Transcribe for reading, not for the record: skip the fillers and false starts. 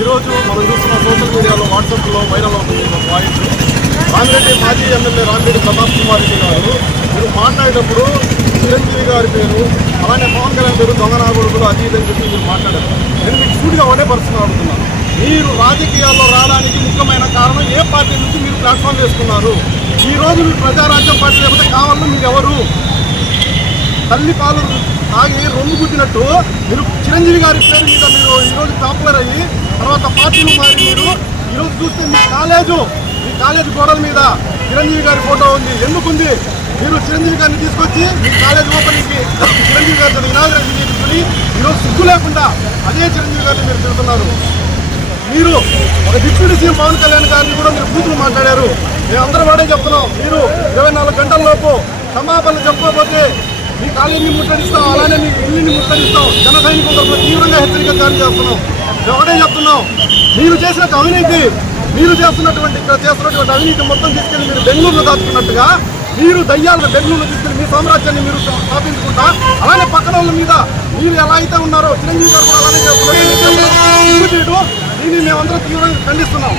ఈరోజు మనం చూస్తున్న సోషల్ మీడియాలో వాట్సాప్లో వైరల్ అవుతుంది ఒక వాయిస్. రామిరెడ్డి మాజీ ఎమ్మెల్యే రామిరెడ్డి ప్రతాప్ కుమార్ రెడ్డి గారు మీరు మాట్లాడేటప్పుడు చిరంజీవి గారి పేరు అలానే పవన్ కళ్యాణ్ పేరు దొంగనాగొడుగులు అది ఇదని చెప్పి మీరు మాట్లాడారు. నేను మీకు సూటిగా ఒకటే పరిస్థితి అడుగుతున్నాను. మీరు రాజకీయాల్లో రావడానికి ముఖ్యమైన కారణం ఏ పార్టీ నుంచి మీరు ప్లాట్ఫామ్ వేసుకున్నారు? ఈ రోజు మీరు ప్రజారాజ్యం పార్టీ లేకపోతే కావాలని మీరు ఎవరు? తల్లి పాలు తాగి రొమ్ము గుద్దినట్టు మీరు చిరంజీవి గారి పేరు మీద మీరు ఈరోజు పాపులర్ అయ్యి తర్వాత పార్టీలు మారి మీరు ఈరోజు చూస్తే మీ కాలేజ్ గోడల మీద చిరంజీవి గారి ఫోటో ఉంది. ఎందుకుంది? మీరు చిరంజీవి గారిని తీసుకొచ్చి మీ కాలేజ్ ఓపెనింగ్కి చిరంజీవి గారితో ఇనాగ్రేషన్ చేయించుకుని ఈరోజు సిగ్గు లేకుండా అదే చిరంజీవి గారిని మీరు తిరుగుతున్నారు. మీరు ఒక డిప్యూటీ సీఎం పవన్ కళ్యాణ్ గారిని కూడా మీరు కూతురు మాట్లాడారు. మేము అందరం వాడే చెప్తున్నాం, మీరు 24 గంటల లోపు క్షమాపణలు చెప్పకపోతే మీ కాలేజీని ముట్టడిస్తాం, అలానే మీ ఇల్లుని ముట్టడిస్తాం. జన సైనికులతో తీవ్రంగా హెచ్చరిక జారీ చేస్తున్నాం. మేము ఒకటే చెప్తున్నాం, మీరు చేసిన అవినీతి మీరు చేస్తున్నటువంటి అవినీతి మొత్తం తీసుకెళ్ళి మీరు బెంగళూరులో దాచుకున్నట్టుగా మీరు దయ్యాలను బెంగళూరులో తీసుకెళ్ళి మీ సామ్రాజ్యాన్ని మీరు స్థాపించుకుంటా అలానే పక్కన వాళ్ళ మీద మీరు ఎలా అయితే ఉన్నారో చిరంజీవి గారు అలానే చేస్తున్నారు. దీన్ని మేమందరం తీవ్రంగా ఖండిస్తున్నాం.